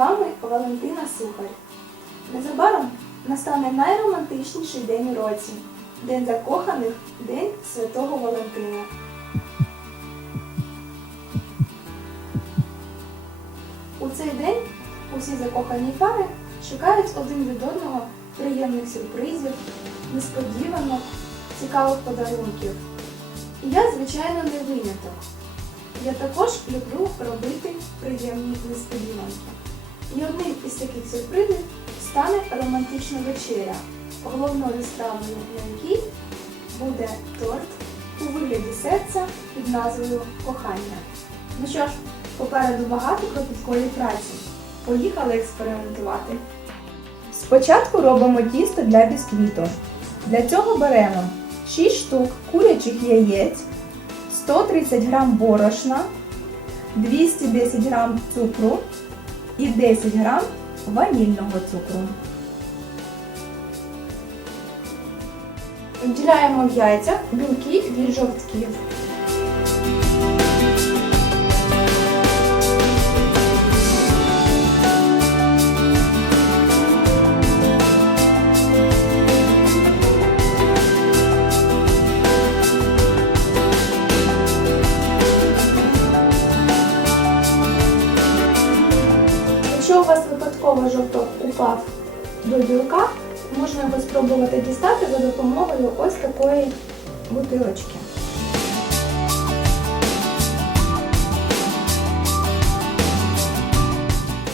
Вами Валентина Сухар. Незабаром настане найромантичніший день у році День закоханих, День Святого Валентина. У цей день усі закохані пари чекають один від одного приємних сюрпризів, несподіванок, цікавих подарунків. І я, звичайно, не виняток. Я також люблю робити приємні несподіванки. І одним із таких сюрпризів стане романтична вечеря, головною стравою на якій буде торт у вигляді серця під назвою Кохання. Ну що ж, попереду багато кропіткої праці. Поїхали експериментувати. Спочатку робимо тісто для бісквіту. Для цього беремо 6 штук курячих яєць, 130 г борошна, 210 г цукру і 10 грам ванільного цукру. Відділяємо в яйцях білки від жовтків. Жовток упав до білка, можна його спробувати дістати за допомогою ось такої бутилочки.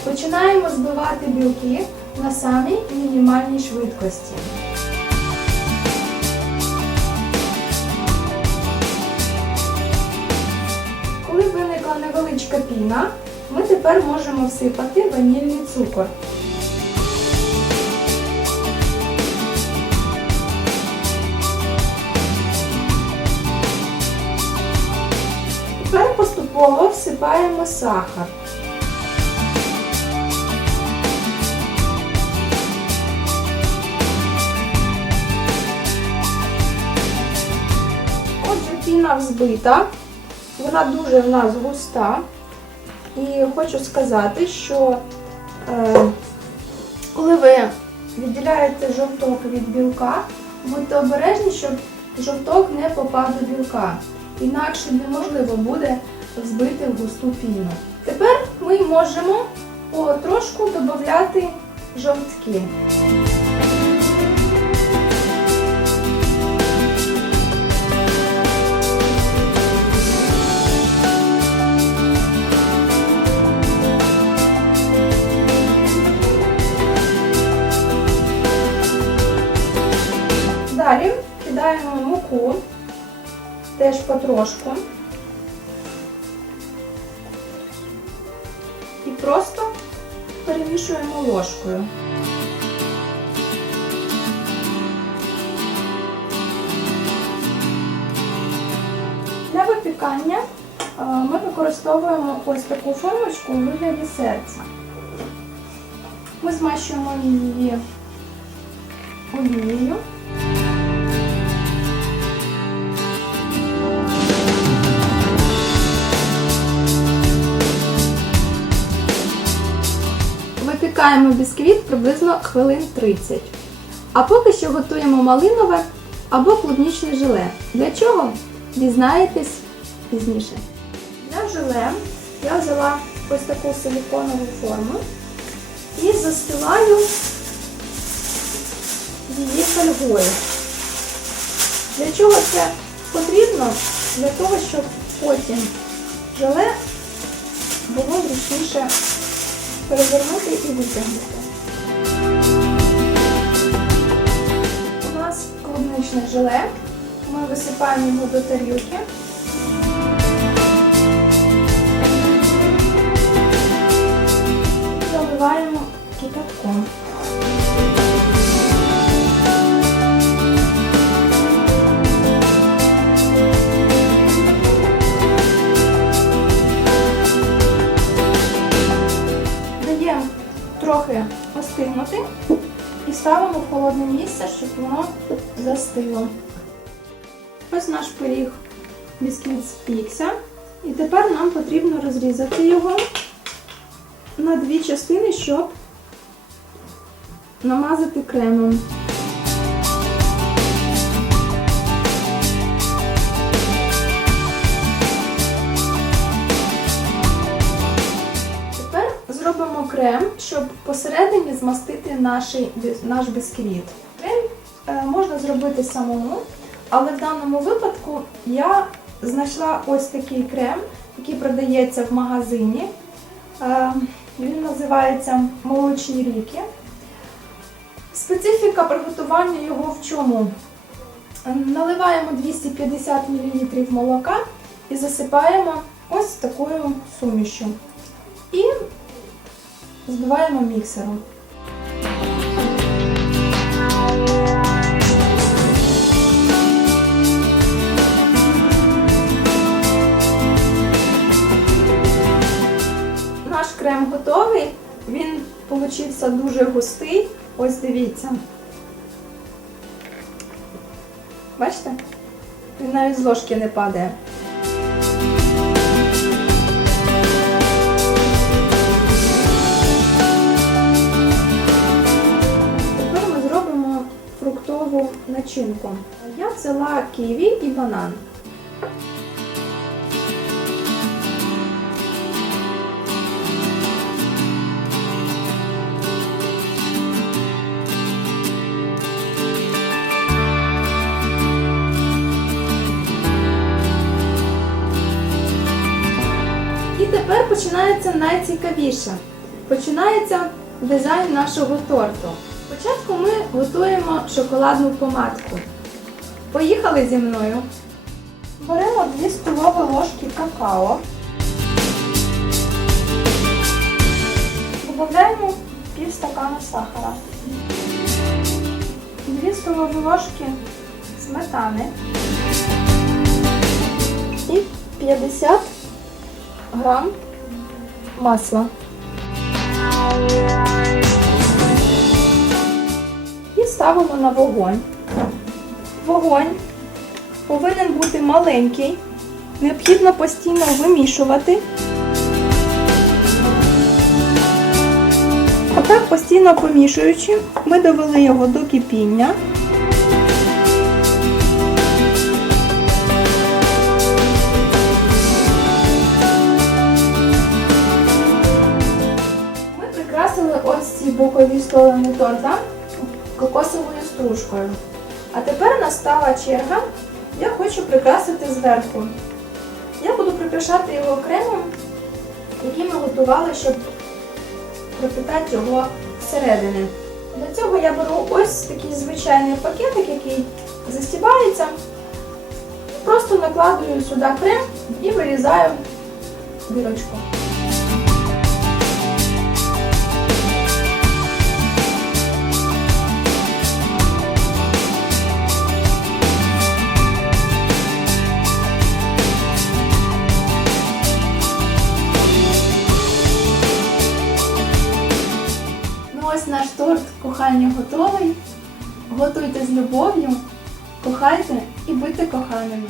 Починаємо збивати білки на самій мінімальній швидкості. Коли виникла невеличка піна, ми тепер можемо всипати ванільний цукор. Тепер поступово всипаємо сахар. Отже, піна взбита, вона дуже в нас густа. І хочу сказати, що е, коли ви відділяєте жовток від білка, будьте обережні, щоб жовток не попав до білка. Інакше неможливо буде взбити в густу піну. Тепер ми можемо потрошку додати жовтки. Потрошку. І просто перемішуємо ложкою. Для випікання е, ми використовуємо ось таку формочку у вигляді серця. Ми змащуємо її олією. Випікаємо бісквіт приблизно хвилин 30. А поки що готуємо малинове або клубнічне желе. Для чого? Дізнаєтесь пізніше. Для желе я взяла ось таку силиконову форму і застилаю її фольгою. Для чого це потрібно? Для того, щоб потім желе було зручніше перевернути і витягнути. У нас клубничне желе. Ми висипаємо його до тарілки. Заливаємо кипятком. В холодне місце, щоб воно застило. Ось наш пиріг бісквіт спікся. І тепер нам потрібно розрізати його на дві частини, щоб намазати кремом. Тепер зробимо крем, щоб посередині змастити наш, наш бісквіт. Крем е, можна зробити самому, але в даному випадку я знайшла ось такий крем, який продається в магазині. Е, Він називається молочні ріки. Специфіка приготування його в чому? Наливаємо 250 мл молока і засипаємо ось такою сумішю. І збиваємо міксером. Наш крем готовий. Він получився дуже густий. Ось дивіться. Бачите? Він навіть з ложки не падає. Начинку. Я взяла ківі і банан. І тепер починається найцікавіше. Починається дизайн нашого торту. Спочатку ми готуємо шоколадну помадку. Поїхали зі мною. Беремо 2 столові ложки какао. Додаємо пів стакана сахара. 2 столові ложки сметани. І 50 грам масла. Ставимо на вогонь. Вогонь повинен бути маленький. Необхідно постійно вимішувати. Отак постійно помішуючи, ми довели його до кипіння. Ми прикрасили ось ці бокові сторони торта кокосовою стружкою. А тепер настала черга. Я хочу прикрасити зверху. Я буду прикрашати його кремом, який ми готували, щоб пропитати його зсередини. Для цього я беру ось такий звичайний пакетик, який застібається. Просто накладую сюди крем і вирізаю дірочку. Торт кохання готовий. Готуйте з любов'ю, кохайте і будьте коханими.